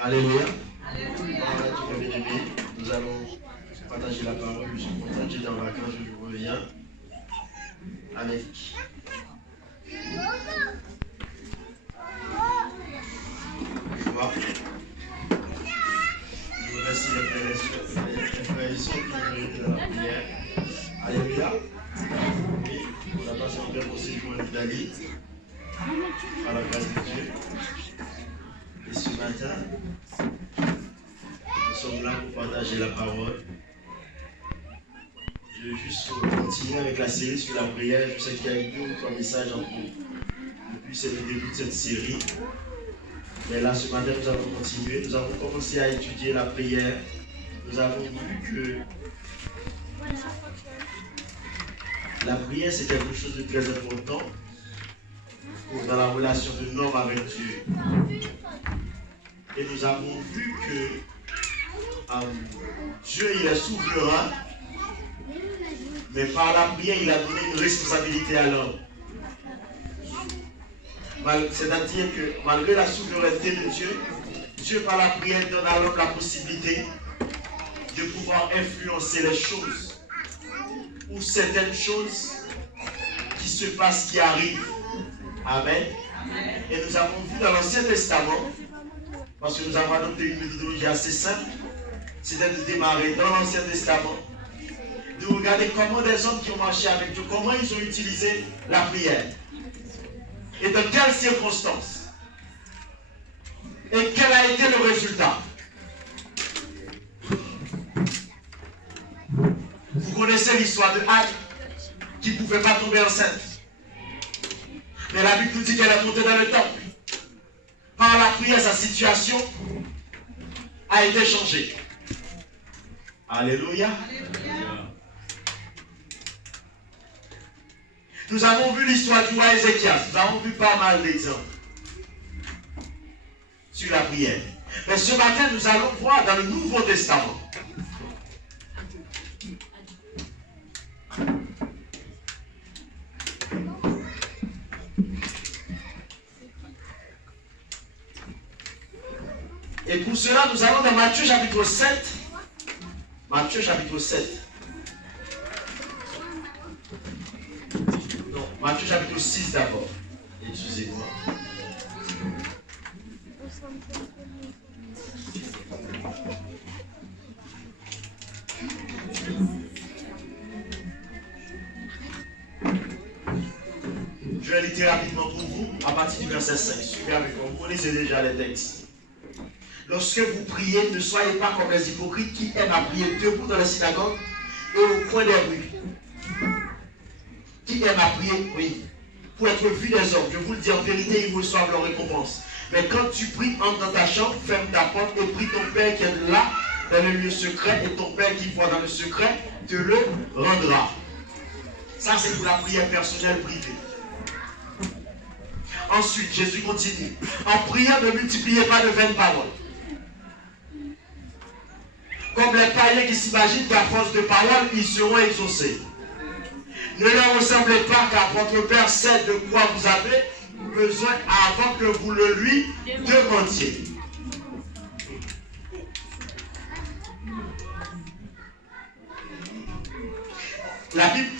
Alléluia. Nous allons partager la parole. Je suis content, j'étais en vacances, je reviens. Allez. Je vous remercie les frères et sœurs qui ont mérité dans la prière. Alléluia. Et on a passé un très bon séjour en Italie. À la grâce de Dieu. Et ce matin, nous sommes là pour partager la parole. Je vais juste continuer avec la série sur la prière. Je sais qu'il y a eu 2 ou 3 messages en cours depuis le début de cette série. Mais là, ce matin, nous allons continuer. Nous avons commencé à étudier la prière. Nous avons vu que la prière, c'est quelque chose de très important dans la relation de l'homme avec Dieu. Et nous avons vu que Dieu, il est souverain, mais par la prière, il a donné une responsabilité à l'homme. C'est-à-dire que malgré la souveraineté de Dieu, Dieu par la prière donne à l'homme la possibilité de pouvoir influencer les choses ou certaines choses qui se passent, qui arrivent. Amen. Et nous avons vu dans l'Ancien Testament, parce que nous avons adopté une méthodologie assez simple, c'était de démarrer dans l'Ancien Testament, de regarder comment des hommes qui ont marché avec Dieu, comment ils ont utilisé la prière. Et dans quelles circonstances? Et quel a été le résultat? Vous connaissez l'histoire de Anne qui ne pouvait pas tomber enceinte. Mais la Bible nous dit qu'elle est montée dans le temple. Par la prière, sa situation a été changée. Alléluia. Nous avons vu l'histoire du roi Ézéchias. Nous avons vu pas mal d'exemples sur la prière. Mais ce matin, nous allons voir dans le Nouveau Testament. Et pour cela, nous allons dans Matthieu chapitre 7. Matthieu chapitre 7. Non, Matthieu chapitre 6 d'abord. Excusez-moi. Je vais lire rapidement pour vous à partir du verset 5. Suivez avec moi. Vous connaissez déjà les textes. Lorsque vous priez, ne soyez pas comme les hypocrites qui aiment à prier debout dans la synagogue et au coin des rues. Qui aiment à prier, oui, pour être vus des hommes. Je vous le dis en vérité, ils reçoivent leur récompense. Mais quand tu pries, entre dans ta chambre, ferme ta porte et prie ton Père qui est là, dans le lieu secret, et ton Père qui voit dans le secret te le rendra. Ça, c'est pour la prière personnelle privée. Ensuite, Jésus continue. En priant, ne multipliez pas de vaines paroles. Comme les païens qui s'imaginent qu'à force de paroles, ils seront exaucés. Ne leur ressemblez pas, car votre Père sait de quoi vous avez besoin avant que vous le lui demandiez. La Bible,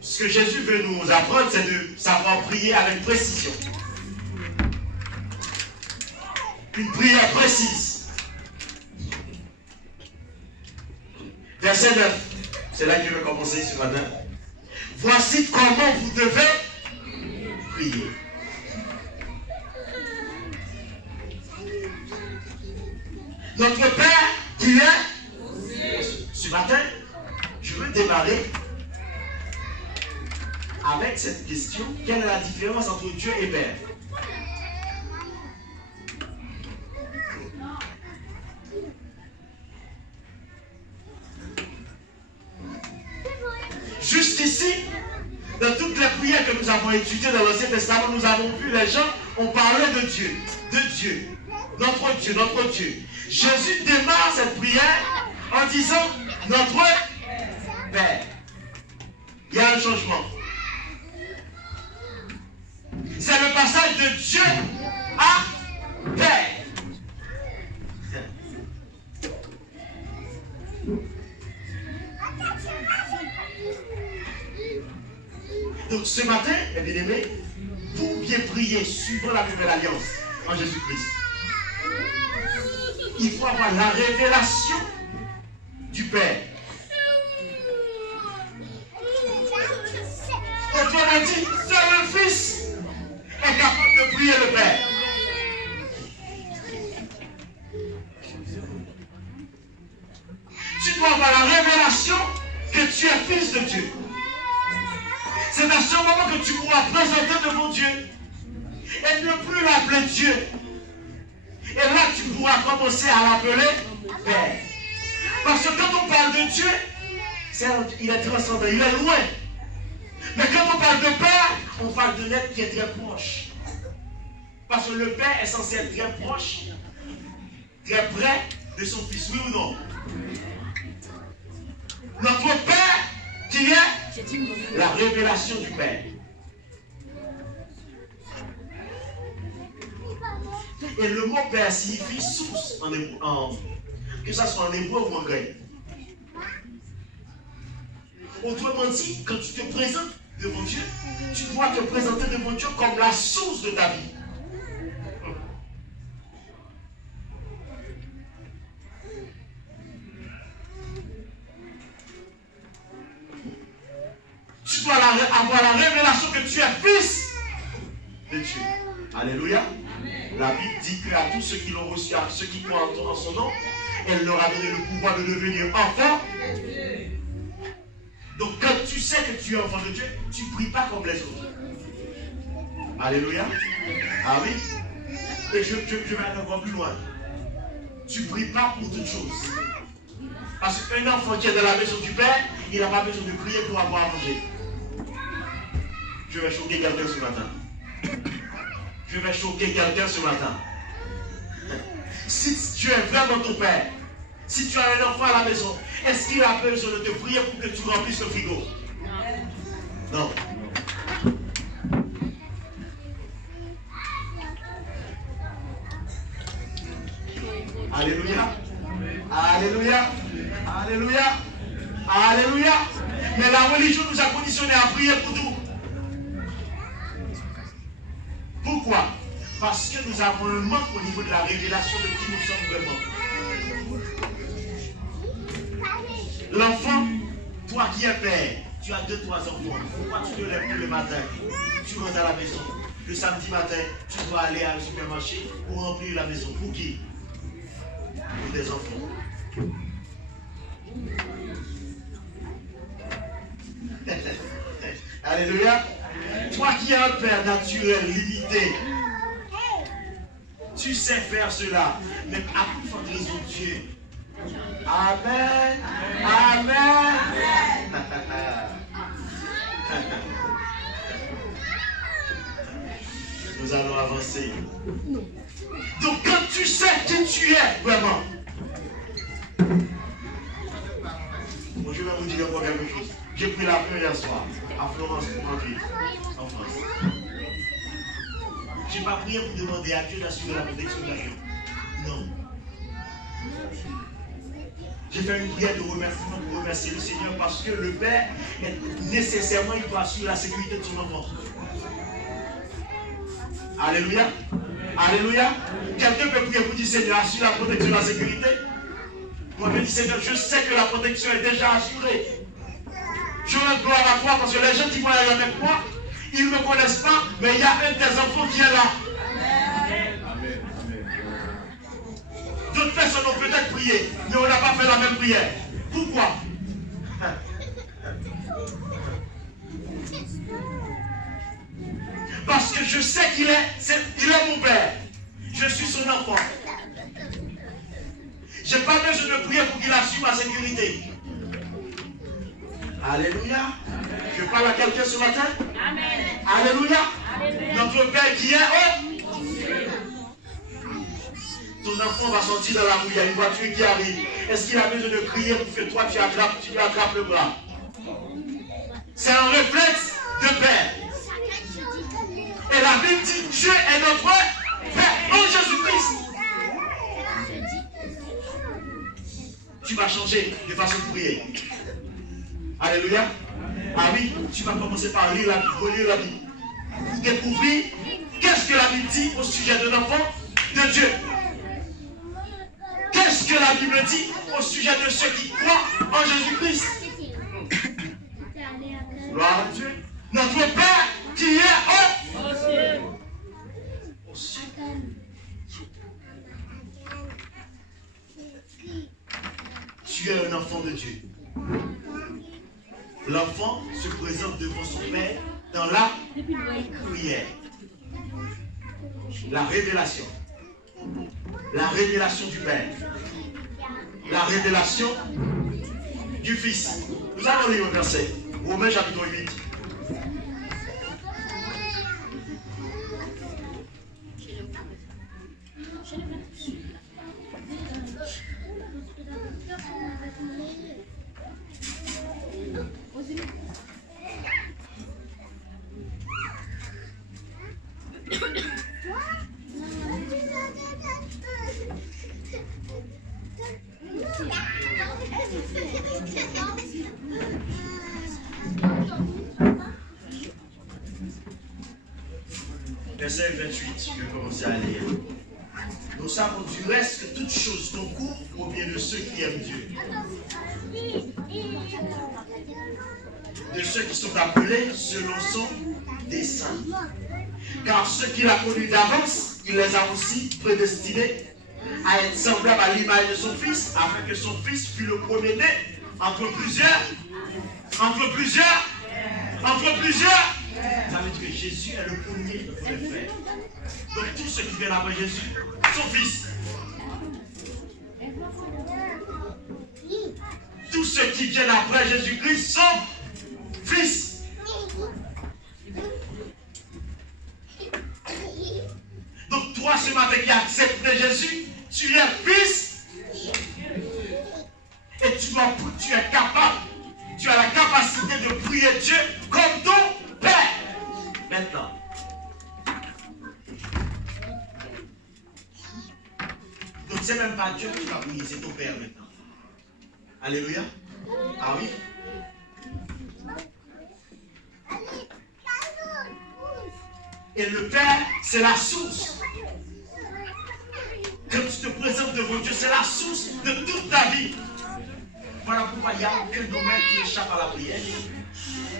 ce que Jésus veut nous apprendre, c'est de savoir prier avec précision. Une prière précise. Verset 9. C'est là que je vais commencer ce matin. Voici comment vous devez prier. Notre Père qui est ce matin, je veux démarrer avec cette question. Quelle est la différence entre Dieu et Père? Jusqu'ici, dans toutes les prières que nous avons étudiées dans l'Ancien Testament, nous avons vu les gens ont parlé de Dieu, notre Dieu, notre Dieu. Jésus démarre cette prière en disant notre Père. Il y a un changement. C'est le passage de Dieu à Père. ce matin, mes bien-aimés, pour bien prier suivant la nouvelle alliance en Jésus-Christ, il faut avoir la révélation du Père. Autrement dit, seul le Fils est capable de prier le Père. Tu dois avoir la révélation que tu es fils de Dieu. C'est à ce moment que tu pourras présenter devant Dieu et ne plus l'appeler Dieu. Et là, tu pourras commencer à l'appeler Père. Parce que quand on parle de Dieu, il est transcendant, il est loin. Mais quand on parle de Père, on parle de l'être qui est très proche. Parce que le Père est censé être très proche, très près de son Fils, oui ou non? Notre Père qui est la révélation du Père. Et le mot Père signifie source en hébreu, que ce soit en hébreu ou en grec. Autrement dit, quand tu te présentes devant Dieu, tu dois te présenter devant Dieu comme la source de ta vie. Tu dois avoir la révélation que tu es fils de Dieu. Alléluia. La Bible dit qu'à tous ceux qui l'ont reçu, à ceux qui croient en son nom, elle leur a donné le pouvoir de devenir enfants. Donc quand tu sais que tu es enfant de Dieu, tu ne pries pas comme les autres. Alléluia. Ah oui. Et je vais aller encore plus loin. Tu ne pries pas pour toutes choses. Parce qu'un enfant qui est dans la maison du Père, il n'a pas besoin de prier pour avoir à manger. Je vais choquer quelqu'un ce matin. Je vais choquer quelqu'un ce matin. Si tu es vraiment ton Père, si tu as un enfant à la maison, est-ce qu'il a besoin de te prier pour que tu remplisses le frigo? Non. Alléluia. Alléluia. Alléluia. Alléluia. Mais la religion nous a conditionnés à prier pour tout. Pourquoi? Parce que nous avons un manque au niveau de la révélation de qui nous sommes vraiment. L'enfant, toi qui es père, tu as 2-3 enfants. Pourquoi tu te lèves plus le matin? Tu rentres à la maison. Le samedi matin, tu dois aller à un supermarché pour remplir la maison. Pour qui? Pour des enfants. Alléluia. Toi qui es un père naturel, limité, tu sais faire cela, mais à plus forte raison Dieu. Amen. Amen. Nous allons avancer. Donc quand tu sais qui tu es, vraiment. Bon, je vais vous dire encore quelque chose. J'ai pris l'avion hier soir à Florence, en France. Je n'ai pas prié pour demander à Dieu d'assurer la protection de l'avion. Non. J'ai fait une prière de remerciement pour remercier le Seigneur parce que le Père, nécessairement, il doit assurer la sécurité de son enfant. Alléluia. Alléluia. Quelqu'un peut prier pour dire Seigneur, assure la protection de la sécurité. Moi, je dis Seigneur, je sais que la protection est déjà assurée. Je rends gloire à toi parce que les gens qui vont aller avec moi, ils ne me connaissent pas, mais il y a un des enfants qui est là. Amen. D'autres personnes ont peut-être prié, mais on n'a pas fait la même prière. Pourquoi? Parce que je sais qu'il est mon père. Je suis son enfant. Je n'ai pas besoin de prier pour qu'il assure ma sécurité. Alléluia. Je parle à quelqu'un ce matin. Amen. Alléluia. Amen. Notre Père qui est ton enfant va sortir dans la rue, il y a une voiture qui arrive. Est-ce qu'il a besoin de crier pour que toi tu attrapes le bras? C'est un réflexe de Père. Et la Bible dit Dieu est notre Père en Jésus-Christ. Tu vas changer de façon de prier. Alléluia. Ah oui, tu vas commencer par lire la Bible, relire la Bible. Pour découvrir qu'est-ce que la Bible dit au sujet de l'enfant de Dieu. Qu'est-ce que la Bible dit au sujet de ceux qui croient en Jésus-Christ. Gloire à Dieu. Notre Père qui est au ciel. Au ciel. Tu es un enfant de Dieu. L'enfant se présente devant son Père dans la prière. La révélation. La révélation du Père. La révélation du Fils. Nous allons lire le verset. Romains chapitre 8. Verset 28, je vais commencer à lire. Nous savons du reste que toute chose concourt au bien de ceux qui aiment Dieu. De ceux qui sont appelés selon son dessein. Car ceux qu'il a connus d'avance, il les a aussi prédestinés à être semblables à l'image de son Fils, afin que son Fils fût le premier-né entre plusieurs. Ça veut dire que Jésus est le premier de le faire. Donc tous ceux qui viennent après Jésus, son Fils. Tous ceux qui viennent après Jésus-Christ, son Fils. Donc toi ce matin qui acceptes Jésus, tu es Fils. Et tu es capable, tu as la capacité de prier Dieu comme ton Père. Maintenant. Donc c'est même pas Dieu qui va prier, c'est ton Père maintenant. Alléluia. Ah oui. Et le Père, c'est la source. Quand tu te présentes devant Dieu, c'est la source de toute ta vie. Voilà pourquoi il n'y a aucun domaine qui échappe à la prière.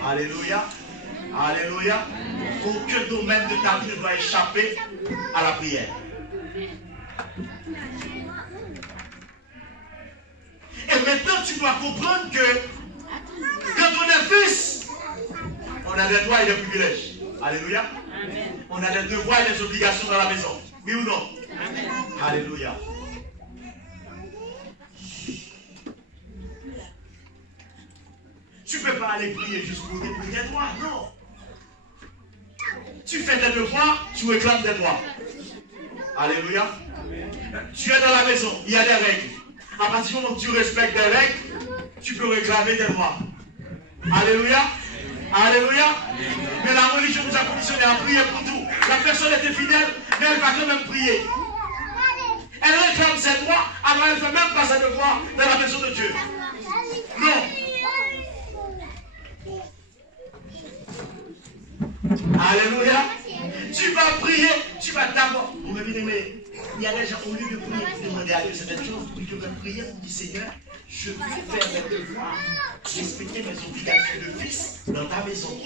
Alléluia. Alléluia. Aucun domaine de ta vie ne doit échapper à la prière. Et maintenant, tu dois comprendre que quand on est fils, on a des droits et des privilèges. Alléluia. On a des devoirs et des obligations dans la maison. Oui ou non? Alléluia. Tu ne peux pas aller prier juste pour tes droits, non. Tu fais tes devoirs, tu réclames tes droits. Alléluia. Tu es dans la maison, il y a des règles. À partir du moment où tu respectes des règles, tu peux réclamer tes droits. Alléluia. Alléluia. Mais la religion nous a conditionnés à prier pour tout. La personne était fidèle, mais elle va quand même prier. Elle réclame ses droits, alors elle ne fait même pas ses devoirs dans la maison de Dieu. Non. Alléluia. Tu vas prier, tu vas d'abord. Vous me dites, mais il y a des gens, au lieu de prier, pour demander à Dieu certaines choses, puis je vais prier pour dire, Seigneur, je veux faire mes devoirs, respecter mes obligations de fils dans ta maison.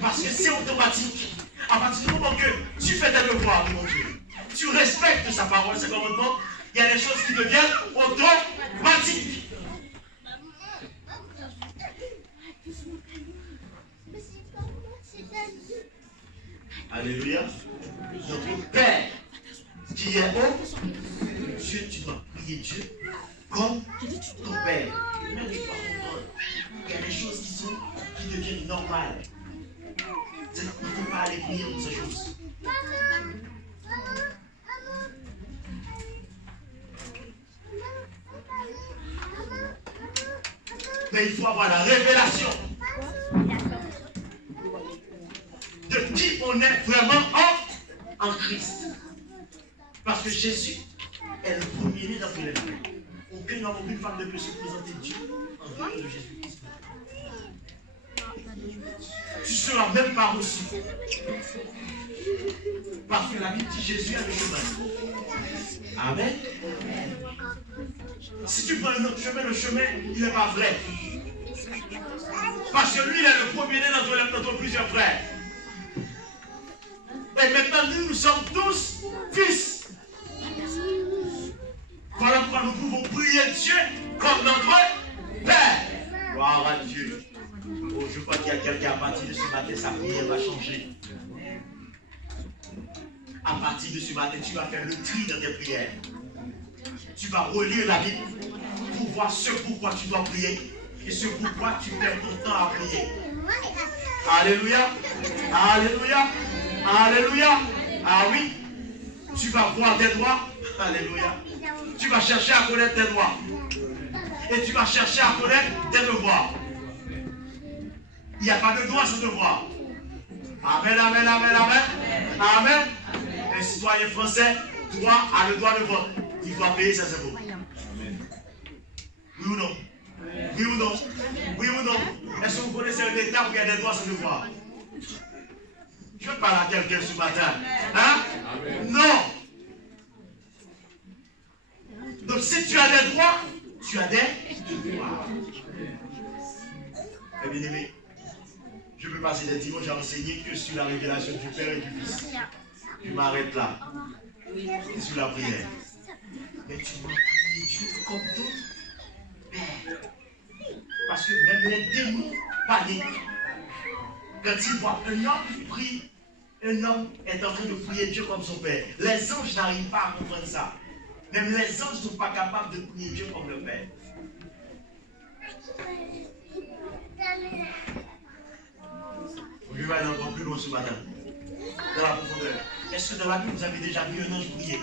Parce que c'est automatique. À partir du moment que tu fais tes devoirs, mon Dieu, tu respectes sa parole, ses commandements, il y a des choses qui deviennent automatiques. Alléluia. Notre Père qui est au Dieu, tu dois prier Dieu comme ton Père. Il y a des choses qui deviennent normales. Il ne faut pas aller prier pour ces choses. Mais il faut avoir la révélation de qui on est vraiment en Christ. Parce que Jésus est le premier-né d'après les frères. Aucun homme, aucune femme ne peut se présenter Dieu en dehors de Jésus-Christ. tu ne seras même pas reçu. Parce que la Bible dit Jésus a le chemin. Amen. Si tu prends un autre chemin, le chemin, il n'est pas vrai. Parce que lui, il est le premier-né dans plusieurs frères. Et maintenant, nous sommes tous fils. Voilà pourquoi nous pouvons prier Dieu comme notre Père. Gloire à Dieu. Oh, je crois qu'il y a quelqu'un à partir de ce matin, sa prière va changer. À partir de ce matin, tu vas faire le tri dans tes prières. Tu vas relire la Bible pour voir ce pourquoi tu dois prier et ce pourquoi tu perds ton temps à prier. Alléluia. Alléluia. Alléluia. Ah oui. Tu vas voir tes droits. Alléluia. Tu vas chercher à connaître tes droits. Et tu vas chercher à connaître tes devoirs. Il n'y a pas de droit sans devoir. Amen, amen, amen, amen. Amen. Un citoyen français a le droit de vote. Il doit payer ses impôts. Oui ou non? Oui ou non? Oui ou non? Est-ce que vous connaissez un État où il y a des droits sans devoir? Je parle à quelqu'un ce matin. Hein? Non. Donc si tu as des droits, tu as des devoirs. Eh bien aimé, je peux passer des dimanches à enseigner que sur la révélation du Père et du Fils. Je m'arrête là. Et sur la prière. Mais tu dois prier Dieu comme ton Père. Parce que même les démons paniquent. Quand ils voient un homme qui prie, un homme est en train de prier Dieu comme son Père. Les anges n'arrivent pas à comprendre ça. Même les anges ne sont pas capables de prier Dieu comme le Père. Je vais aller encore plus loin ce matin. Dans la profondeur. Est-ce que dans la Bible, vous avez déjà vu un ange prier?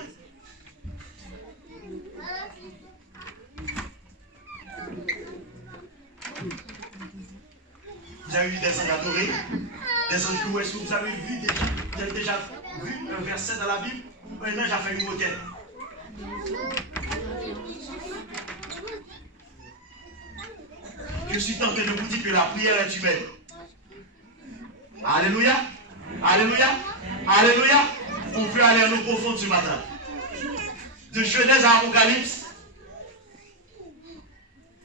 Vous avez vu des anges adorés? Des anges loués? Est-ce que vous avez déjà vu un verset dans la Bible où un ange a fait une requête? Je suis tenté de vous dire que la prière est humaine. Alléluia. Alléluia. Alléluia. On peut aller à l'eau profonde ce matin. De Genèse à Apocalypse.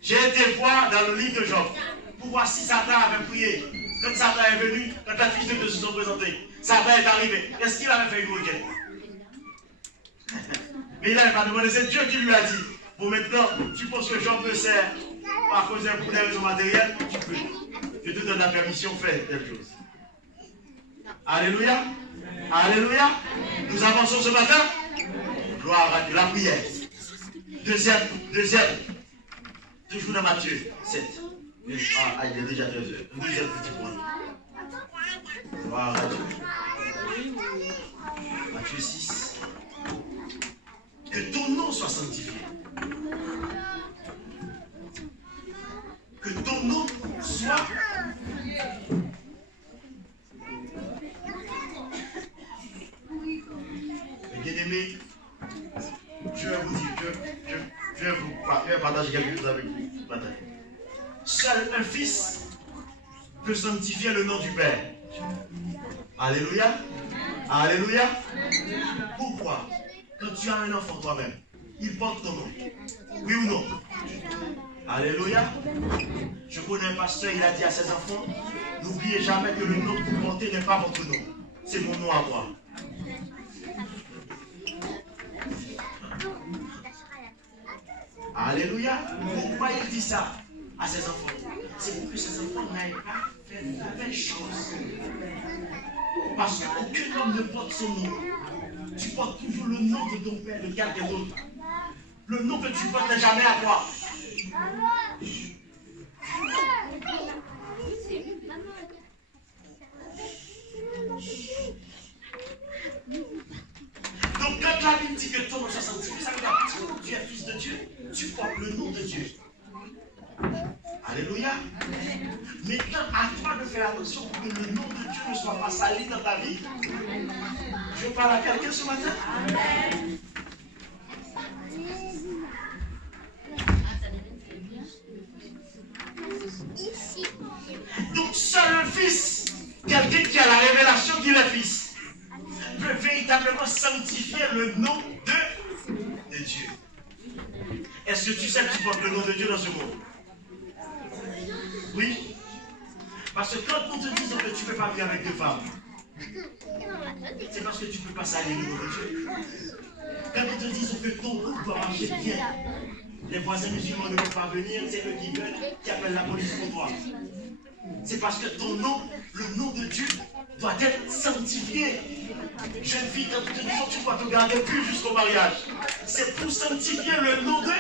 J'ai été voir dans le livre de Job pour voir si Satan avait prié. Quand Satan est venu, quand la fils de Dieu se sont présentés, Satan est arrivé. Est-ce qu'il avait fait une requête? Mais il n'avait pas demandé, c'est Dieu qui lui a dit. Bon, maintenant, tu penses que Job me sert à cause d'un pour des raisons matérielles? Tu peux. Je te donne la permission, fais telle chose. Alléluia. Alléluia. Nous avançons ce matin. Gloire à Dieu. La prière. Deuxième. Toujours dans Matthieu 7. Ah, il est déjà 2 heures. Un deuxième petit point. Gloire à Dieu. Matthieu 6. Que ton nom soit sanctifié. Que ton nom soit bien-aimé, je vais vous dire que je vais partager quelque chose avec vous ce matin. Seul un fils peut sanctifier le nom du Père. Alléluia. Alléluia. Pourquoi? Quand tu as un enfant toi-même, il porte ton nom. Oui ou non? Alléluia. Je connais un pasteur, il a dit à ses enfants, n'oubliez jamais que le nom que vous portez n'est pas votre nom. C'est mon nom à moi. Alléluia. Pourquoi il dit ça à ses enfants? C'est pour que ses enfants n'aillent pas faire de mauvaises choses. Parce qu'aucun homme ne porte son nom. Tu portes toujours le nom de ton père, de quelqu'un d'autre. Le nom que tu portes n'est jamais à toi. Donc quand la Bible dit que ton nom soit sanctifié, ça veut dire que tu es fils de Dieu, tu portes le nom de Dieu. Alléluia. Maintenant, à toi de faire attention pour que le nom de Dieu ne soit pas sali dans ta vie. Je parle à quelqu'un ce matin. Amen. Donc seul Quelqu'un qui a la révélation qu'il est fils peut véritablement sanctifier le nom de Dieu. Est-ce que tu sais que tu portes le nom de Dieu dans ce monde? Oui. Parce que quand on te dit que tu ne peux pas vivre avec deux femmes, c'est parce que tu ne peux pas salir le nom de Dieu. Quand on te dit que ton couple doit marcher bien, les voisins musulmans ne peuvent pas venir, c'est eux qui appellent la police pour toi. C'est parce que ton nom, le nom de Dieu, doit être sanctifié. Jeune fille, quand tu te dis que tu dois te garder pur jusqu'au mariage, c'est pour sanctifier le nom de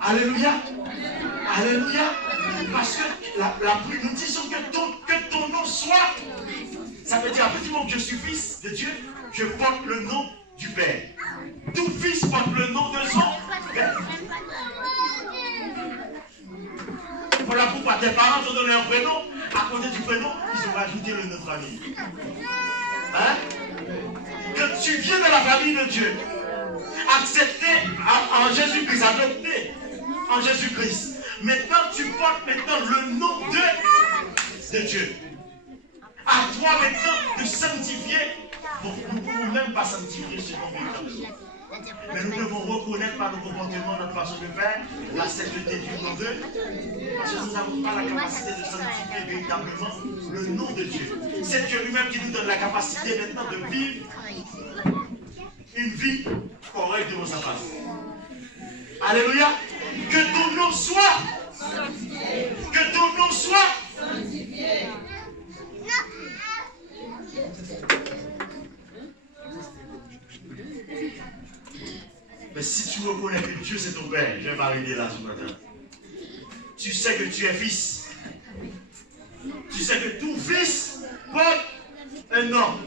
Alléluia. Alléluia. Parce que nous disons que ton nom soit. Ça veut dire, à partir du moment que je suis fils de Dieu, je porte le nom du Père. Tout fils porte le nom de son Père. Voilà pourquoi tes parents t'ont donné un prénom. À côté du prénom, ils ont rajouté le nom de famille. Hein? Que tu viens de la famille de Dieu, accepté en Jésus-Christ, adopté en Jésus-Christ. Maintenant, tu portes le nom de Dieu. À toi maintenant de sanctifier. Bon, nous ne pouvons même pas sanctifier ce nom véritable. Mais nous devons reconnaître par nos comportements, notre façon de faire, la sainteté du nom de Dieu. Parce que nous n'avons pas la capacité de sanctifier véritablement le nom de Dieu. C'est Dieu lui-même qui nous donne la capacité maintenant de vivre une vie correcte devant sa face. Alléluia. Que ton nom soit sanctifié. Que ton nom soit sanctifié. Mais si tu reconnais que Dieu c'est ton Père, je vais m'arrêter là ce matin. Tu sais que tu es fils. Tu sais que tout fils porte un nom.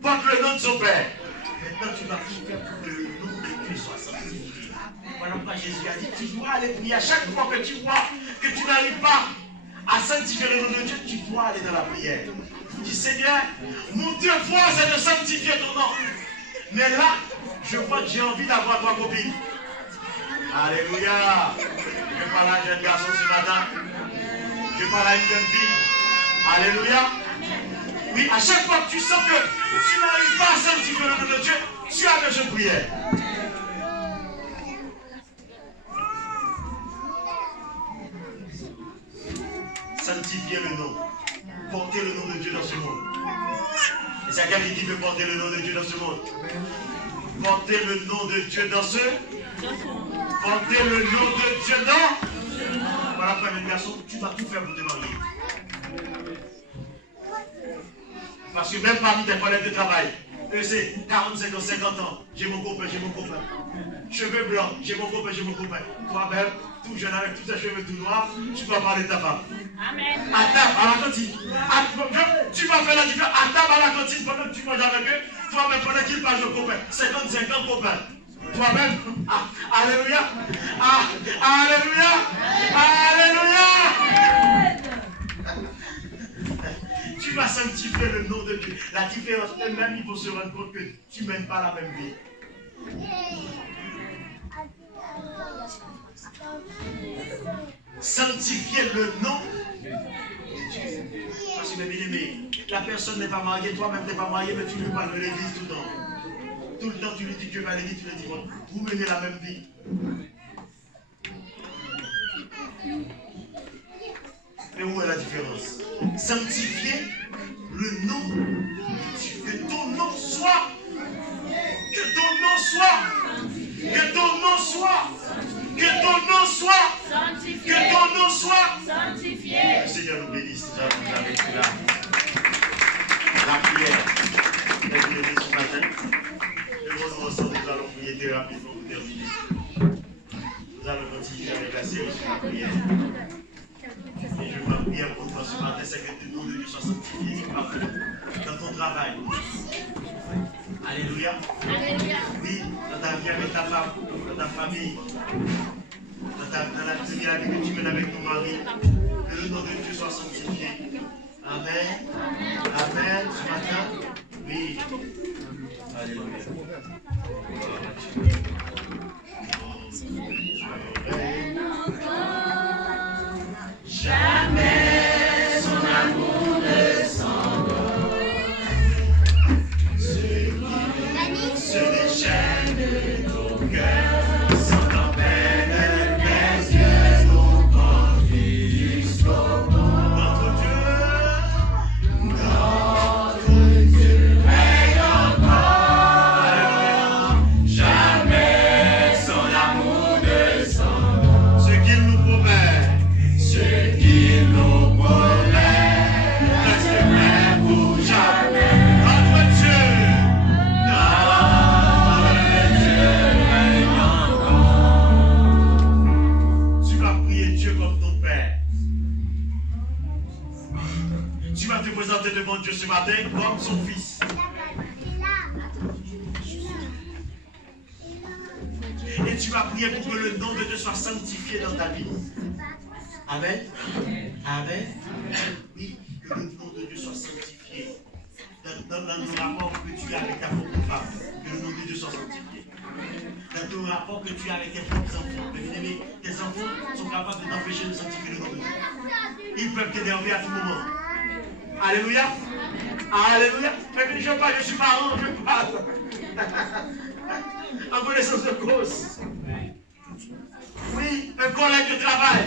Porte le nom de son Père. Maintenant tu vas tout faire pour que le nom de Dieu soit sanctifié. Voilà pourquoi Jésus a dit, tu dois aller prier. À chaque fois que tu vois que tu n'arrives pas à sanctifier le nom de Dieu, tu dois aller dans la prière. Tu dis, Seigneur, mon devoir c'est de sanctifier ton nom. Mais là, je crois que j'ai envie d'avoir trois copines. Alléluia. Je parle à un jeune garçon ce matin. Je parle à une jeune fille. Alléluia. Oui, à chaque fois que tu sens que tu n'arrives pas à sanctifier le nom de Dieu, tu as besoin de prière. Sanctifier le nom. Porter le nom de Dieu dans ce monde. Et c'est quelqu'un qui veut porter le nom de Dieu dans ce monde. Porter le nom de Dieu dans ce. Porter le nom de Dieu dans. Voilà, frère, garçon, tu vas tout faire pour te marier. Parce que même parmi tes collègues de travail, eux c'est 45 ans, 50 ans, j'ai mon copain, cheveux blancs, j'ai mon copain. Toi-même, tout jeune avec tous tes cheveux tout noirs, tu dois parler de ta femme. Amen. À table, à la cantine. Tu vas faire la différence à table, à la cantine, pendant que tu manges avec eux, toi-même, pendant qu'ils parlent de copain. 55 ans, copain. Toi-même, alléluia. Alléluia. Alléluia. Tu vas sanctifier le nom de Dieu. La différence, même il faut se rendre compte que tu ne mènes pas la même vie. Sanctifier le nom de Dieu. Parce que mes bien-aimés, la personne n'est pas mariée, toi-même n'es pas marié, mais tu lui parles de l'église tout le temps. Tout le temps, tu lui dis que tu vas à l'église, tu lui dis, vous menez la même vie. Mais où est la différence? Sanctifier le nom de Dieu. Que ton nom soit. Que ton nom soit. Que ton nom soit. Que ton nom soit. Sanctifié. Que ton nom soit. Sanctifié. Le Seigneur nous bénisse. Nous avons vécu là. La prière. Est venue ce matin. Le monde ensemble, nous allons prier très rapidement pour terminer. Nous allons continuer avec la série sur la prière. Et je veux ma prière pour toi ce matin, c'est que le nom de Dieu soit sanctifié dans ton travail. Alléluia. Alléluia. Oui, dans ta vie avec ta femme, dans ta famille, dans l'activité que tu mènes avec ton mari, que le nom de Dieu soit sanctifié. Amen. Amen. Ce matin, oui. Alléluia. Tu vas te présenter devant Dieu ce matin comme son fils. Et tu vas prier pour que le nom de Dieu soit sanctifié dans ta vie. Amen. Amen. Oui, que le nom de Dieu soit sanctifié. Dans le rapport que tu as avec ta propre femme, que le nom de Dieu soit sanctifié. Dans ton rapport que tu as avec tes propres enfants, bien-aimés, tes enfants sont capables de t'empêcher de sanctifier le nom de Dieu. Ils peuvent t'énerver à tout moment. Alléluia. Alléluia. Mais je suis parent, je parle. En connaissance de cause. Oui, un collègue de travail.